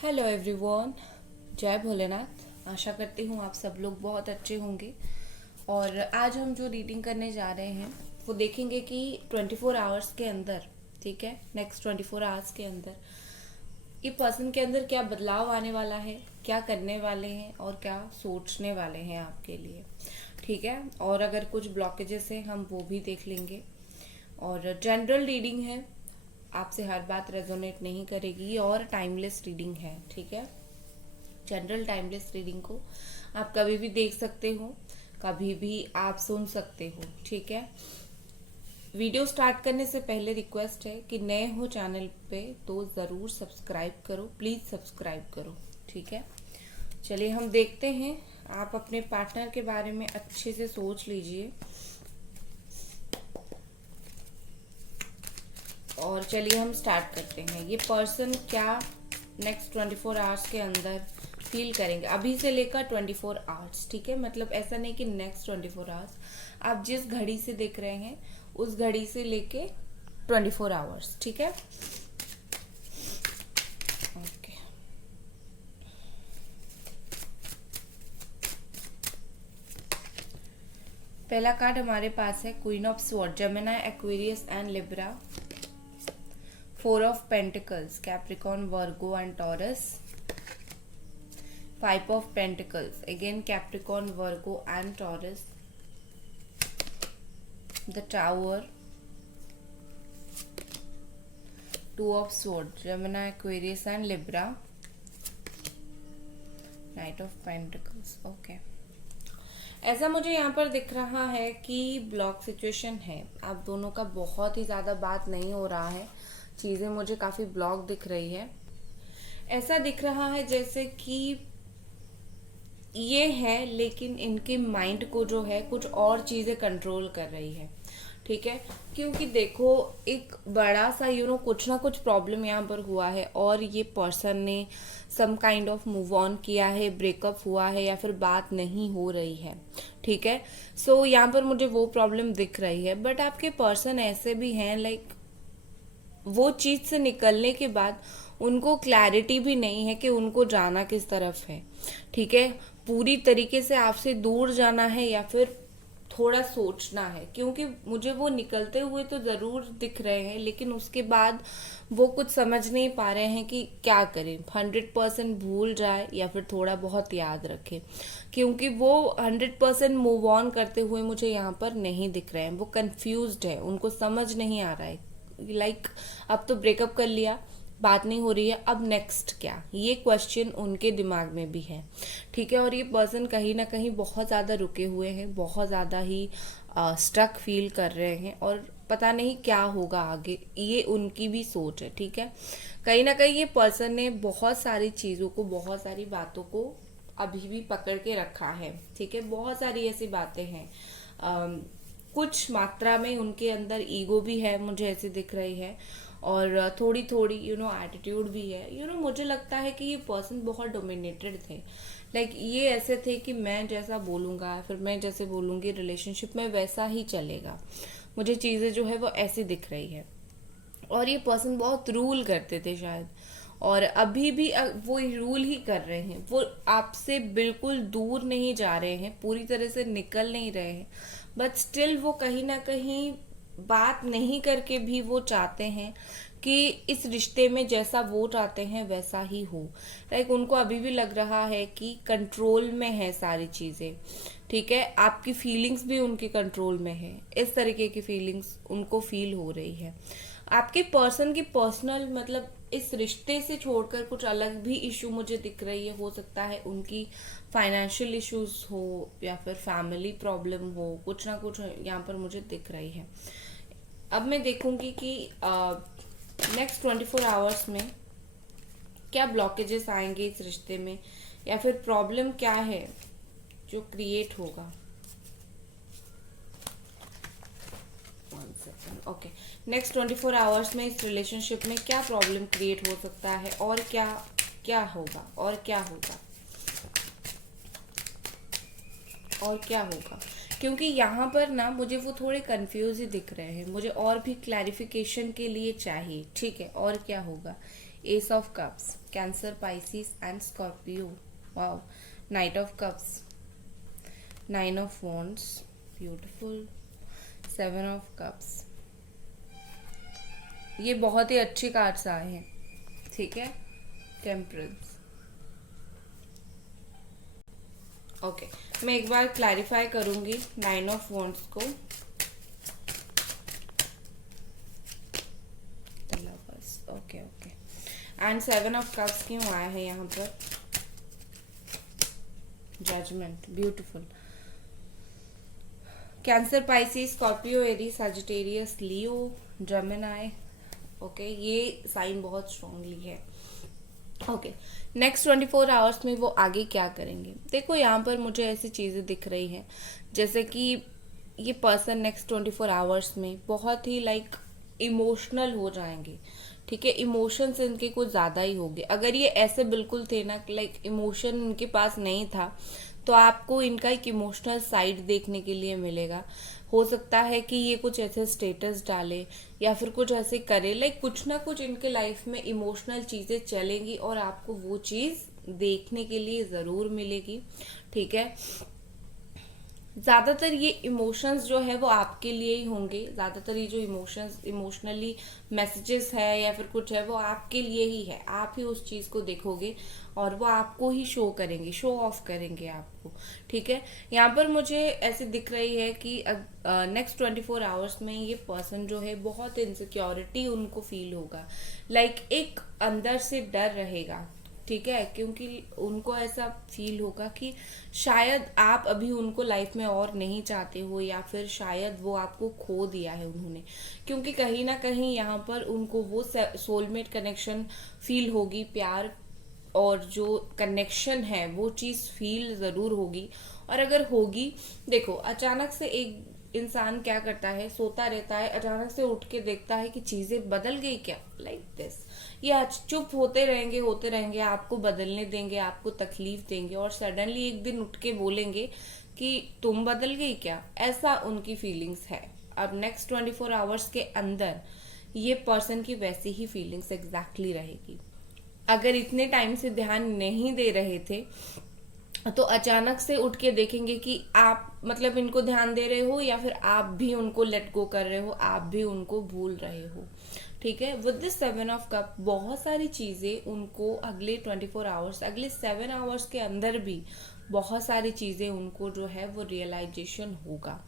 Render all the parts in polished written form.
Hello everyone, जय भोलेनाथ। आशा करती हूँ आप सब लोग बहुत अच्छे होंगे। और आज हम जो रीडिंग करने जा रहे हैं वो देखेंगे कि 24 आवर्स के अंदर, ठीक है, नेक्स्ट 24 आवर्स के अंदर ये पर्सन के अंदर क्या बदलाव आने वाला है, क्या करने वाले हैं और क्या सोचने वाले हैं आपके लिए, ठीक है। और अगर कुछ ब्लॉकेजेस हैं हम वो भी देख लेंगे। और जनरल रीडिंग है, आपसे हर बात रेजोनेट नहीं करेगी और टाइमलेस रीडिंग है, ठीक है। जनरल टाइमलेस रीडिंग को आप कभी भी देख सकते हो, कभी भी आप सुन सकते हो, ठीक है। वीडियो स्टार्ट करने से पहले रिक्वेस्ट है कि नए हो चैनल पे तो ज़रूर सब्सक्राइब करो, प्लीज़ सब्सक्राइब करो, ठीक है। चलिए हम देखते हैं। आप अपने पार्टनर के बारे में अच्छे से सोच लीजिए और चलिए हम स्टार्ट करते हैं। ये पर्सन क्या नेक्स्ट 24 आवर्स के अंदर फील करेंगे, अभी से लेकर 24 आवर्स, ठीक है। मतलब ऐसा नहीं कि नेक्स्ट 24 आवर्स, आप जिस घड़ी से देख रहे हैं उस घड़ी से लेके 24 आवर्स, ठीक है। ओके, पहला कार्ड हमारे पास है queen of sword, Gemini, Aquarius and Libra. 4 of Pentacles, Capricorn, Virgo and Taurus. 5 of Pentacles, again Capricorn, Virgo and Taurus. The Tower. 2 of Swords, Gemini, Aquarius and Libra. Knight of Pentacles, okay. ऐसा मुझे यहाँ पर दिख रहा है कि block situation है, आप दोनों का बहुत ही ज़्यादा बात नहीं हो रहा है, चीज़ें मुझे काफ़ी ब्लॉक दिख रही है। ऐसा दिख रहा है जैसे कि ये है, लेकिन इनके माइंड को जो है कुछ और चीज़ें कंट्रोल कर रही है, ठीक है। क्योंकि देखो, एक बड़ा सा कुछ ना कुछ प्रॉब्लम यहाँ पर हुआ है और ये पर्सन ने some kind of move on किया है, ब्रेकअप हुआ है या फिर बात नहीं हो रही है, ठीक है। सो यहाँ पर मुझे वो प्रॉब्लम दिख रही है। बट आपके पर्सन ऐसे भी हैं, लाइक वो चीज़ से निकलने के बाद उनको क्लैरिटी भी नहीं है कि उनको जाना किस तरफ है, ठीक है। पूरी तरीके से आपसे दूर जाना है या फिर थोड़ा सोचना है, क्योंकि मुझे वो निकलते हुए तो ज़रूर दिख रहे हैं, लेकिन उसके बाद वो कुछ समझ नहीं पा रहे हैं कि क्या करें। 100% भूल जाए या फिर थोड़ा बहुत याद रखें, क्योंकि वो 100% मूव ऑन करते हुए मुझे यहाँ पर नहीं दिख रहे हैं। वो कंफ्यूज्ड है, उनको समझ नहीं आ रहा है, लाइक अब तो ब्रेकअप कर लिया, बात नहीं हो रही है, अब नेक्स्ट क्या, ये क्वेश्चन उनके दिमाग में भी है, ठीक है। और ये पर्सन कहीं ना कहीं बहुत ज़्यादा रुके हुए हैं, बहुत ज़्यादा ही स्टक फील कर रहे हैं और पता नहीं क्या होगा आगे, ये उनकी भी सोच है, ठीक है। कहीं ना कहीं ये पर्सन ने बहुत सारी चीज़ों को, बहुत सारी बातों को अभी भी पकड़ के रखा है, ठीक है। बहुत सारी ऐसी बातें हैं, कुछ मात्रा में उनके अंदर ईगो भी है, मुझे ऐसे दिख रही है, और थोड़ी थोड़ी एटीट्यूड भी है। मुझे लगता है कि ये पर्सन बहुत डोमिनेटेड थे, लाइक ये ऐसे थे कि मैं जैसा बोलूँगा, फिर मैं जैसे बोलूँगी रिलेशनशिप में वैसा ही चलेगा। मुझे चीज़ें जो है वो ऐसी दिख रही है। और ये पर्सन बहुत रूल करते थे शायद, और अभी भी वो रूल ही कर रहे हैं। वो आपसे बिल्कुल दूर नहीं जा रहे हैं, पूरी तरह से निकल नहीं रहे हैं, बट स्टिल वो कहीं ना कहीं बात नहीं करके भी वो चाहते हैं कि इस रिश्ते में जैसा वो चाहते हैं वैसा ही हो। लाइक उनको अभी भी लग रहा है कि कंट्रोल में है सारी चीज़ें, ठीक है। आपकी फीलिंग्स भी उनके कंट्रोल में है, इस तरीके की फीलिंग्स उनको फील हो रही है। आपके पर्सन की पर्सनल, मतलब इस रिश्ते से छोड़कर कुछ अलग भी इशू मुझे दिख रही है। हो सकता है उनकी फाइनेंशियल इश्यूज हो या फिर फैमिली प्रॉब्लम हो, कुछ ना कुछ यहाँ पर मुझे दिख रही है। अब मैं देखूंगी कि नेक्स्ट 24 आवर्स में क्या ब्लॉकेजेस आएंगे इस रिश्ते में, या फिर प्रॉब्लम क्या है जो क्रिएट होगा। ओके, नेक्स्ट 24 आवर्स में इस रिलेशनशिप में क्या प्रॉब्लम क्रिएट हो सकता है और क्या क्या होगा, और क्या होगा, और क्या होगा। क्योंकि यहाँ पर ना मुझे वो थोड़े कंफ्यूज ही दिख रहे हैं, मुझे और भी क्लैरिफिकेशन के लिए चाहिए, ठीक है। और क्या होगा, ace of cups, cancer, Pisces and Scorpio. Wow, knight of cups, nine of wands, beautiful, seven of cups. ये बहुत ही अच्छी कार्ड्स आए हैं, ठीक है। Temperance, okay. मैं एक बार क्लैरिफाई करूंगी नाइन ऑफ वॉन्ड्स को। Okay okay, and seven of cups क्यों आया है यहाँ पर? Judgement, beautiful. Cancer, Pisces, Scorpio, Aries, Sagittarius, Leo, Gemini. Okay, ये साइन बहुत स्ट्रांगली है। ओके, नेक्स्ट 24 आवर्स में वो आगे क्या करेंगे? देखो यहाँ पर मुझे ऐसी चीज़ें दिख रही हैं जैसे कि ये पर्सन नेक्स्ट 24 आवर्स में बहुत ही लाइक इमोशनल हो जाएंगे, ठीक है। इमोशंस इनके कुछ ज़्यादा ही होंगे। अगर ये ऐसे बिल्कुल थे ना, लाइक इमोशन इनके पास नहीं था, तो आपको इनका एक इमोशनल साइड देखने के लिए मिलेगा। हो सकता है कि ये कुछ ऐसे स्टेटस डाले या फिर कुछ ऐसे करे, लाइक कुछ ना कुछ इनके लाइफ में इमोशनल चीजें चलेंगी और आपको वो चीज देखने के लिए जरूर मिलेगी, ठीक है। ज्यादातर ये इमोशंस जो है वो आपके लिए ही होंगे। ज्यादातर ये जो इमोशनली मैसेजेस है या फिर कुछ है वो आपके लिए ही है। आप ही उस चीज को देखोगे और वो आपको ही शो करेंगे, शो ऑफ करेंगे आपको, ठीक है। यहाँ पर मुझे ऐसे दिख रही है कि नेक्स्ट 24 आवर्स में ये पर्सन जो है बहुत इनसिक्योरिटी उनको फील होगा, लाइक एक अंदर से डर रहेगा, ठीक है। क्योंकि उनको ऐसा फील होगा कि शायद आप अभी उनको लाइफ में और नहीं चाहते हो, या फिर शायद वो आपको खो दिया है उन्होंने। क्योंकि कहीं ना कहीं यहाँ पर उनको वो सोलमेट कनेक्शन फील होगी, प्यार और जो कनेक्शन है वो चीज फील जरूर होगी। और अगर होगी, देखो अचानक से एक इंसान क्या करता है, सोता रहता है, अचानक से उठ के देखता है कि चीजें बदल गई क्या, लाइक दिस। ये आज चुप होते रहेंगे, आपको बदलने देंगे, आपको तकलीफ देंगे, और सडनली एक दिन उठ के बोलेंगे कि तुम बदल गई क्या, ऐसा उनकी फीलिंग्स है। अब नेक्स्ट 24 आवर्स के अंदर ये पर्सन की वैसी ही फीलिंग्स एग्जैक्टली रहेगी। अगर इतने टाइम से ध्यान नहीं दे रहे थे तो अचानक से उठ के देखेंगे कि आप मतलब इनको ध्यान दे रहे हो या फिर आप भी उनको लेट गो कर रहे हो, आप भी उनको भूल रहे हो, ठीक है। विद दिस 7 ऑफ कप बहुत सारी चीजें उनको अगले 24 आवर्स, अगले 7 आवर्स के अंदर भी बहुत सारी चीजें उनको जो है वो रियलाइजेशन होगा,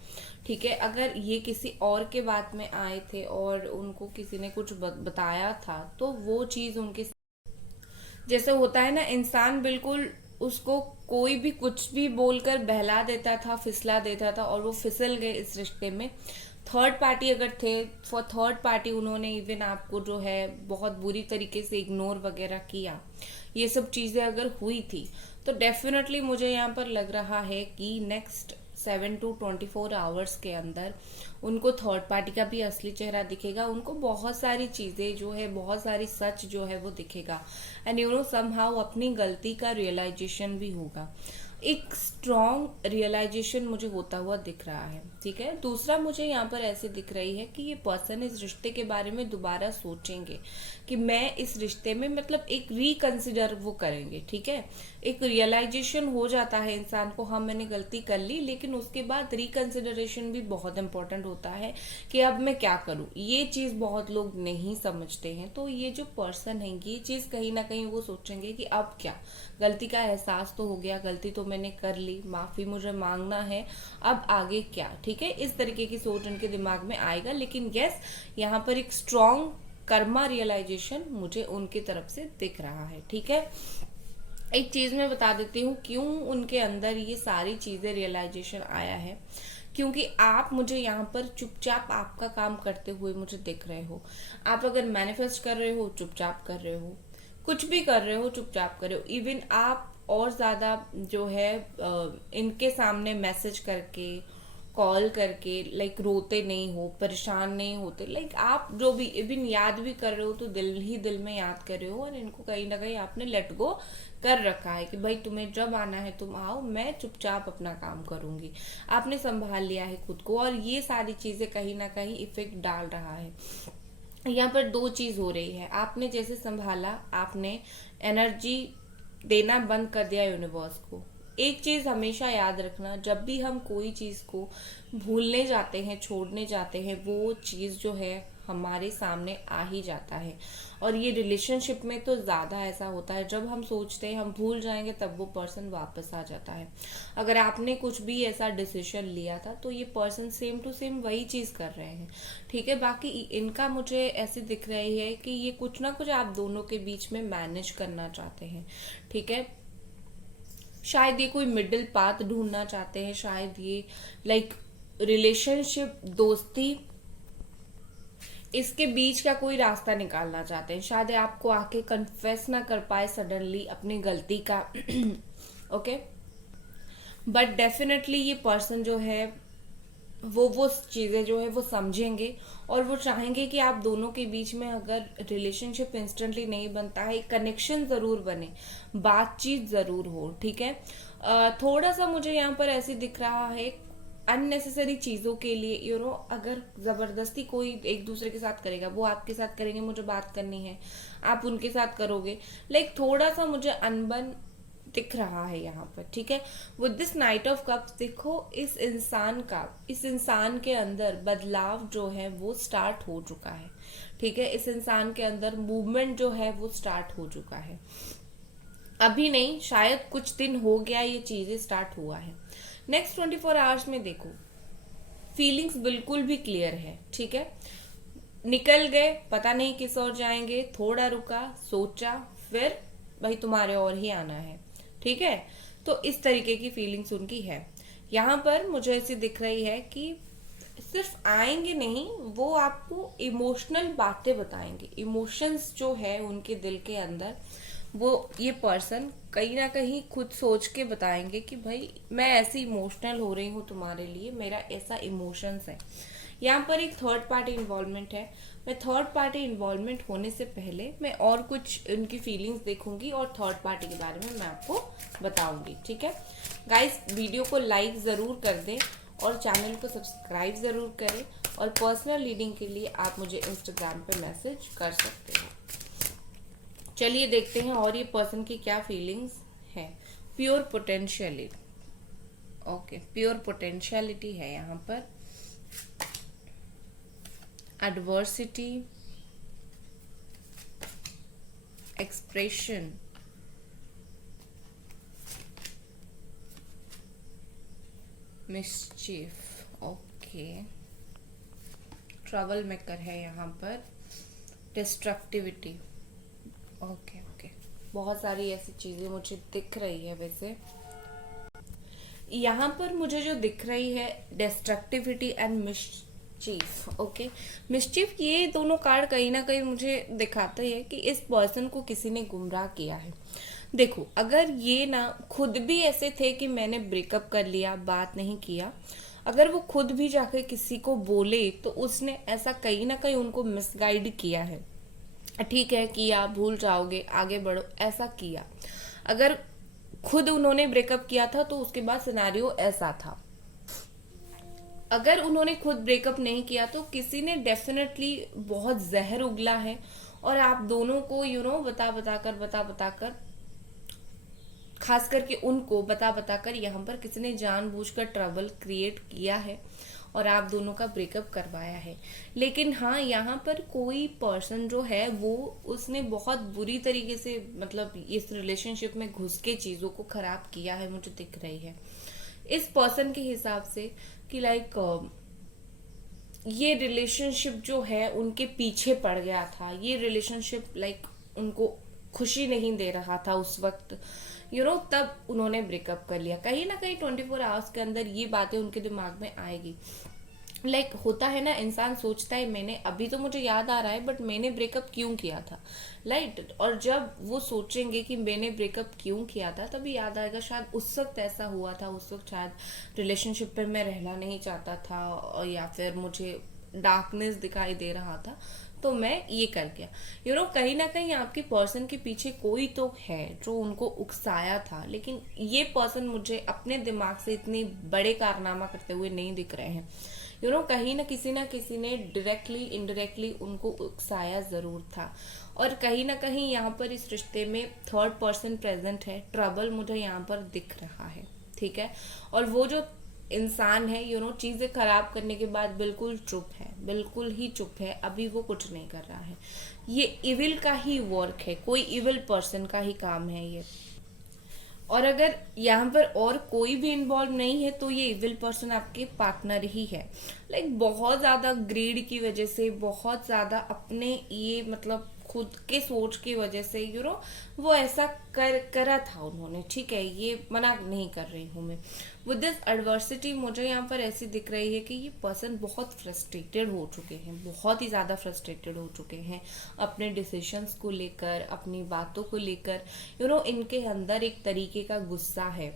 ठीक है। अगर ये किसी और के बात में आए थे और उनको किसी ने कुछ बताया था तो वो चीज उनके, जैसे होता है ना इंसान बिल्कुल उसको कोई भी कुछ भी बोलकर बहला देता था, फिसला देता था, और वो फिसल गए इस रिश्ते में। थर्ड पार्टी अगर थे, फॉर थर्ड पार्टी उन्होंने इवन आपको जो है बहुत बुरी तरीके से इग्नोर वगैरह किया, ये सब चीजें अगर हुई थी तो डेफिनेटली मुझे यहाँ पर लग रहा है कि नेक्स्ट 7 to 24 आवर्स के अंदर उनको थर्ड पार्टी का भी असली चेहरा दिखेगा। उनको बहुत सारी चीजें जो है, बहुत सारी सच जो है वो दिखेगा, एंड यू नो समहाउ अपनी गलती का रियलाइजेशन भी होगा। एक स्ट्रॉन्ग रियलाइजेशन मुझे होता हुआ दिख रहा है, ठीक है। दूसरा मुझे यहाँ पर ऐसे दिख रही है कि ये पर्सन इस रिश्ते के बारे में दोबारा सोचेंगे कि मैं इस रिश्ते में, मतलब एक रिकंसिडर वो करेंगे, ठीक है। एक रियलाइजेशन हो जाता है इंसान को, हाँ मैंने गलती कर ली, लेकिन उसके बाद रिकंसिडरेशन भी बहुत इंपॉर्टेंट होता है कि अब मैं क्या करूं। ये चीज बहुत लोग नहीं समझते हैं। तो ये जो पर्सन है ये चीज कहीं ना कहीं वो सोचेंगे कि अब क्या, गलती का एहसास तो हो गया, गलती तो मैंने कर ली, माफी मुझे मांगना है, अब आगे क्या, ठीक है। इस तरीके की सोच उनके दिमाग में आएगा। लेकिन यस, यहाँ पर एक स्ट्रॉन्ग कर्मा रियलाइजेशन मुझे उनकी तरफ से दिख रहा है, ठीक है। एक चीज मैं बता देती हूँ क्यों उनके अंदर ये सारी चीजें रियलाइजेशन आया है। क्योंकि आप मुझे यहाँ पर चुपचाप आपका काम करते हुए मुझे दिख रहे हो। आप अगर मैनिफेस्ट कर रहे हो चुपचाप कर रहे हो, कुछ भी कर रहे हो चुपचाप कर रहे हो। इवन आप और ज्यादा जो है इनके सामने मैसेज करके, कॉल करके लाइक रोते नहीं हो, परेशान नहीं होते, लाइक आप जो भी इवन याद भी कर रहे हो तो दिल ही दिल में याद कर रहे हो, और इनको कहीं ना कहीं आपने लेट गो कर रखा है कि भाई तुम्हें जब आना है तुम आओ, मैं चुपचाप अपना काम करूंगी। आपने संभाल लिया है खुद को, और ये सारी चीजें कहीं ना कहीं इफेक्ट डाल रहा है। यहाँ पर दो चीज हो रही है। आपने जैसे संभाला, आपने एनर्जी देना बंद कर दिया यूनिवर्स को। एक चीज हमेशा याद रखना, जब भी हम कोई चीज को भूलने जाते हैं, छोड़ने जाते हैं, वो चीज जो है हमारे सामने आ ही जाता है। और ये रिलेशनशिप में तो ज्यादा ऐसा होता है, जब हम सोचते हैं हम भूल जाएंगे तब वो पर्सन वापस आ जाता है। अगर आपने कुछ भी ऐसा डिसीजन लिया था तो ये पर्सन सेम टू सेम वही चीज कर रहे हैं। ठीक है, बाकी इनका मुझे ऐसे दिख रही है कि ये कुछ ना कुछ आप दोनों के बीच में मैनेज करना चाहते हैं। ठीक है, शायद ये कोई मिडिल पाथ ढूंढना चाहते हैं, शायद ये लाइक रिलेशनशिप, दोस्ती, इसके बीच का कोई रास्ता निकालना चाहते हैं। शायद आपको आके कन्फेस ना कर पाए सडनली अपनी गलती का। ओके, बट डेफिनेटली ये पर्सन जो है वो चीजें जो है वो समझेंगे, और वो चाहेंगे कि आप दोनों के बीच में, अगर रिलेशनशिप इंस्टेंटली नहीं बनता है, कनेक्शन जरूर बने, बातचीत जरूर हो। ठीक है, थोड़ा सा मुझे यहाँ पर ऐसे दिख रहा है अननेसेसरी चीजों के लिए अगर जबरदस्ती कोई एक दूसरे के साथ करेगा, वो आपके साथ करेंगे, मुझे बात करनी है, आप उनके साथ करोगे, लाइक थोड़ा सा मुझे अनबन दिख रहा है यहाँ पर। ठीक है, with this night of cups, देखो इस इंसान के अंदर बदलाव जो है वो स्टार्ट हो चुका है। ठीक है, इस इंसान के अंदर मूवमेंट जो है वो स्टार्ट हो चुका है। अभी नहीं, शायद कुछ दिन हो गया ये चीजें स्टार्ट हुआ है। नेक्स्ट 24 आवर्स में देखो फीलिंग्स बिल्कुल भी क्लियर है। ठीक है, निकल गए, पता नहीं किस और जाएंगे, थोड़ा रुका, सोचा, फिर भाई तुम्हारे और ही आना है। ठीक है, तो इस तरीके की फीलिंग्स उनकी है। यहाँ पर मुझे ऐसी दिख रही है कि सिर्फ आएंगे नहीं, वो आपको इमोशनल बातें बताएंगे। इमोशंस जो है उनके दिल के अंदर, वो ये पर्सन कहीं ना कहीं खुद सोच के बताएंगे कि भाई मैं ऐसी इमोशनल हो रही हूँ तुम्हारे लिए, मेरा ऐसा इमोशंस है। यहाँ पर एक थर्ड पार्टी इन्वॉल्वमेंट है। मैं थर्ड पार्टी इन्वॉल्वमेंट होने से पहले मैं और कुछ उनकी फीलिंग्स देखूंगी और थर्ड पार्टी के बारे में मैं आपको बताऊंगी। ठीक है गाइस, वीडियो को लाइक ज़रूर कर दें और चैनल को सब्सक्राइब ज़रूर करें, और पर्सनल रीडिंग के लिए आप मुझे इंस्टाग्राम पे मैसेज कर सकते हो। चलिए देखते हैं और ये पर्सन की क्या फीलिंग्स है। Pure potentiality, okay, pure potentiality है यहाँ पर। Adversity, expression, mischief, okay, trouble maker है यहाँ पर, डिस्ट्रक्टिविटी, ओके ओके, बहुत सारी ऐसी चीजें मुझे दिख रही है। वैसे यहाँ पर मुझे जो दिख रही है डिस्ट्रक्टिविटी एंड मिसचीफ, ओके, मिसचीफ, ये दोनों कार्ड कहीं ना कहीं मुझे दिखाते हैं कि इस पर्सन को किसी ने गुमराह किया है। देखो, अगर ये ना खुद भी ऐसे थे कि मैंने ब्रेकअप कर लिया, बात नहीं किया, अगर वो खुद भी जाकर किसी को बोले तो उसने ऐसा कहीं ना कहीं उनको मिसगाइड किया है। ठीक है, किया, भूल जाओगे, आगे बढ़ो, ऐसा किया। अगर खुद उन्होंने ब्रेकअप किया था तो उसके बाद सिनेरियो ऐसा था। अगर उन्होंने खुद ब्रेकअप नहीं किया तो किसी ने डेफिनेटली बहुत जहर उगला है, और आप दोनों को बता बताकर, खास करके उनको बता बताकर यहाँ पर किसी ने जानबूझकर ट्रबल क्रिएट किया है और आप दोनों का ब्रेकअप करवाया है। लेकिन हाँ, यहाँ पर कोई पर्सन जो है वो उसने बहुत बुरी तरीके से मतलब इस रिलेशनशिप में घुस के चीजों को खराब किया है, मुझे दिख रही है इस पर्सन के हिसाब से कि लाइक ये रिलेशनशिप जो है उनके पीछे पड़ गया था। ये रिलेशनशिप लाइक उनको खुशी नहीं दे रहा था उस वक्त, तब उन्होंने ब्रेकअप कर लिया। कहीं ना कहीं 24 आवर्स के अंदर ये बातें उनके दिमाग में आएगी। लाइक होता है ना, इंसान सोचता है मैंने, अभी तो मुझे याद आ रहा है बट मैंने ब्रेकअप क्यों किया था, राइट। और जब वो सोचेंगे कि मैंने ब्रेकअप क्यों किया था, तभी याद आएगा शायद उस वक्त ऐसा हुआ था, उस वक्त शायद रिलेशनशिप पे मैं रहना नहीं चाहता था, और या फिर मुझे डार्कनेस दिखाई दे रहा था, तो मैं ये कर गया। कहीं ना कहीं आपके पर्सन के पीछे कोई तो है जो उनको उकसाया था, लेकिन ये पर्सन मुझे अपने दिमाग से इतने बड़े कारनामा करते हुए नहीं दिख रहे हैं। कहीं ना किसी ने डायरेक्टली इनडायरेक्टली उनको उकसाया ज़रूर था। और कहीं ना कहीं यहाँ पर इस रिश्ते में थर्ड पर्सन प्रेजेंट है, ट्रबल मुझे यहाँ पर दिख रहा है, ठीक है। और वो जो इंसान है चीज़ें खराब करने के बाद बिल्कुल चुप है, बिल्कुल ही चुप है, अभी वो कुछ नहीं कर रहा है। ये इविल का ही वर्क है, कोई इविल पर्सन का ही काम है ये। और अगर यहाँ पर और कोई भी इन्वॉल्व नहीं है तो ये इविल पर्सन आपके पार्टनर ही है। बहुत ज्यादा ग्रीड की वजह से, बहुत ज्यादा अपने ये मतलब खुद के सोच की वजह से वो ऐसा करा था उन्होंने, ठीक है। ये मना नहीं कर रही हूँ मैं। विद दिस एडवर्सिटी मुझे यहाँ पर ऐसी दिख रही है कि ये पर्सन बहुत फ्रस्ट्रेटेड हो चुके हैं, बहुत ही ज्यादा फ्रस्ट्रेटेड हो चुके हैं अपने डिसीजंस को लेकर, अपनी बातों को लेकर। इनके अंदर एक तरीके का गुस्सा है,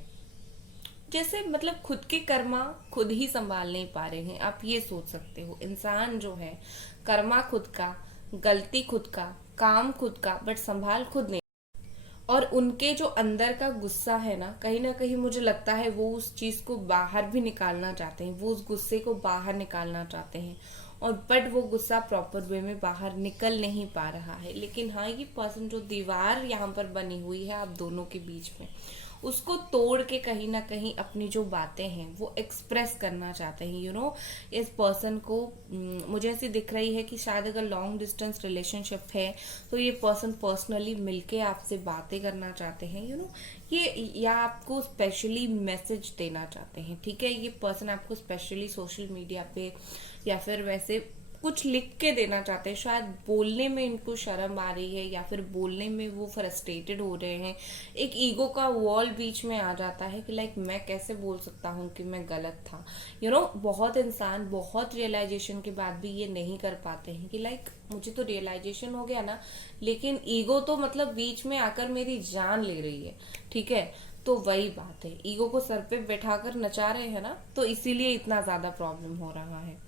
जैसे मतलब खुद के कर्मा खुद ही संभाल नहीं पा रहे हैं। आप ये सोच सकते हो, इंसान जो है कर्मा खुद का, गलती खुद का, काम खुद का, बट संभाल खुद नहीं। और उनके जो अंदर का गुस्सा है ना कहीं मुझे लगता है वो उस चीज को बाहर भी निकालना चाहते हैं, वो उस गुस्से को बाहर निकालना चाहते हैं। और बट वो गुस्सा प्रॉपर वे में बाहर निकल नहीं पा रहा है। लेकिन हाँ, ये पर्सन जो दीवार यहाँ पर बनी हुई है आप दोनों के बीच में, उसको तोड़ के कहीं ना कहीं अपनी जो बातें हैं वो एक्सप्रेस करना चाहते हैं। इस पर्सन को मुझे ऐसी दिख रही है कि शायद अगर लॉन्ग डिस्टेंस रिलेशनशिप है तो ये पर्सन पर्सनली मिलके आपसे बातें करना चाहते हैं। ये या आपको स्पेशली मैसेज देना चाहते हैं, ठीक है। ये पर्सन आपको स्पेशली सोशल मीडिया पे या फिर वैसे कुछ लिख के देना चाहते हैं। शायद बोलने में इनको शर्म आ रही है या फिर बोलने में वो फ्रस्ट्रेटेड हो रहे हैं। एक ईगो का वॉल बीच में आ जाता है कि मैं कैसे बोल सकता हूँ कि मैं गलत था। बहुत इंसान बहुत रियलाइजेशन के बाद भी ये नहीं कर पाते हैं कि मुझे तो रियलाइजेशन हो गया ना, लेकिन ईगो तो मतलब बीच में आकर मेरी जान ले रही है, ठीक है। तो वही बात है, ईगो को सर पे बैठाकर नचा रहे हैं ना, तो इसीलिए इतना ज्यादा प्रॉब्लम हो रहा है।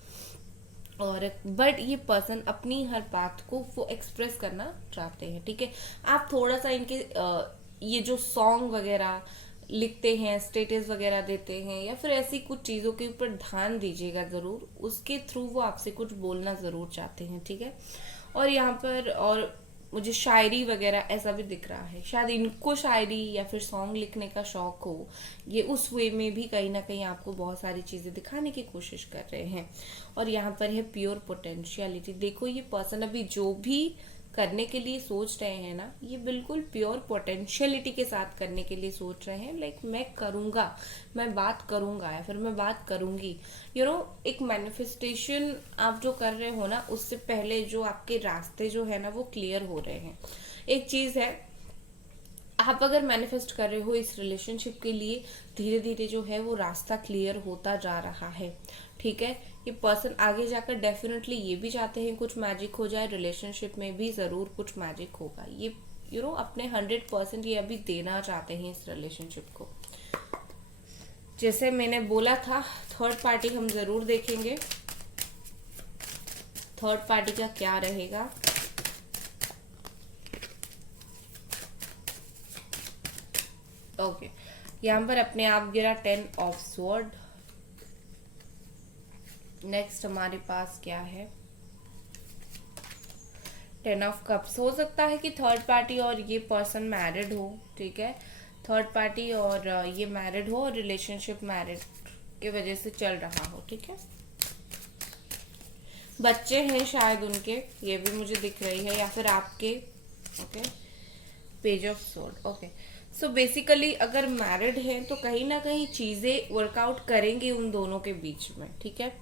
और बट ये पर्सन अपनी हर बात को वो एक्सप्रेस करना चाहते हैं, ठीक है। आप थोड़ा सा इनके ये जो सॉन्ग वगैरह लिखते हैं, स्टेटस वगैरह देते हैं या फिर ऐसी कुछ चीजों के ऊपर ध्यान दीजिएगा जरूर, उसके थ्रू वो आपसे कुछ बोलना जरूर चाहते हैं, ठीक है। और यहाँ पर और मुझे शायरी वगैरह ऐसा भी दिख रहा है, शायद इनको शायरी या फिर सॉन्ग लिखने का शौक हो। ये उस वे में भी कहीं ना कहीं आपको बहुत सारी चीजें दिखाने की कोशिश कर रहे हैं। और यहाँ पर है प्योर पोटेंशियलिटी। देखो ये पर्सन अभी जो भी करने के लिए सोच रहे हैं ना, ये बिल्कुल प्योर पोटेंशियलिटी के साथ करने के लिए सोच रहे हैं। मैं करूंगा, मैं बात करूंगा या फिर मैं बात करूंगी। एक मैनिफेस्टेशन आप जो कर रहे हो ना, उससे पहले जो आपके रास्ते जो है ना वो क्लियर हो रहे हैं। एक चीज है, आप अगर मैनिफेस्ट कर रहे हो इस रिलेशनशिप के लिए, धीरे धीरे जो है वो रास्ता क्लियर होता जा रहा है, ठीक है। ये पर्सन आगे जाकर डेफिनेटली ये भी चाहते हैं कुछ मैजिक हो जाए, रिलेशनशिप में भी जरूर कुछ मैजिक होगा। ये अपने 100% ये अभी देना चाहते हैं इस रिलेशनशिप को। जैसे मैंने बोला था, थर्ड पार्टी हम जरूर देखेंगे, थर्ड पार्टी का क्या रहेगा। ओके, यहाँ पर अपने आप गिरा 10 ऑफ स्वॉर्ड। नेक्स्ट हमारे पास क्या है, 10 ऑफ कप्स। हो सकता है कि थर्ड पार्टी और ये पर्सन मैरिड हो, ठीक है। थर्ड पार्टी और ये मैरिड हो और रिलेशनशिप मैरिड के वजह से चल रहा हो, ठीक है। बच्चे हैं शायद उनके, ये भी मुझे दिख रही है, या फिर आपके। Okay, page of sword. Okay, so basically अगर मैरिड है तो कहीं ना कहीं चीजें वर्कआउट करेंगे उन दोनों के बीच में, ठीक है।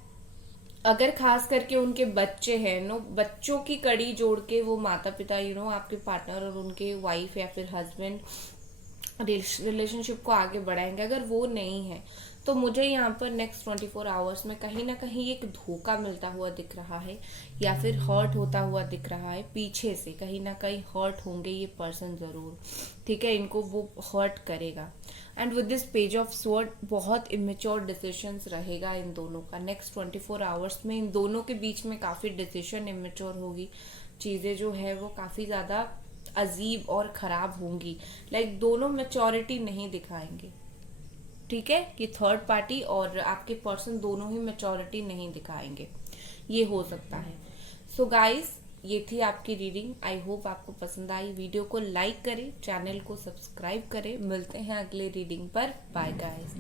अगर खास करके उनके बच्चे हैं, बच्चों की कड़ी जोड़ के वो माता पिता आपके पार्टनर और उनके वाइफ या फिर हस्बैंड रिलेशनशिप को आगे बढ़ाएंगे। अगर वो नहीं है तो मुझे यहाँ पर नेक्स्ट 24 आवर्स में कहीं ना कहीं एक धोखा मिलता हुआ दिख रहा है या फिर हर्ट होता हुआ दिख रहा है। पीछे से कहीं ना कहीं हर्ट होंगे ये पर्सन जरूर, ठीक है। इनको वो हर्ट करेगा। And with this page of sword बहुत इमेच्योर डिसीजंस रहेगा इन दोनों का। नेक्स्ट 24 आवर्स में इन दोनों के बीच में काफी डिसीजन इमेच्योर होगी। चीजें जो है वो काफी ज्यादा अजीब और खराब होंगी। दोनों मैच्योरिटी नहीं दिखाएंगे, ठीक है, ये थर्ड पार्टी और आपके पर्सन दोनों ही मैच्योरिटी नहीं दिखाएंगे, ये हो सकता है। सो गाइस, ये थी आपकी रीडिंग। आई होप आपको पसंद आई। वीडियो को लाइक करें, चैनल को सब्सक्राइब करें। मिलते हैं अगले रीडिंग पर। Bye guys.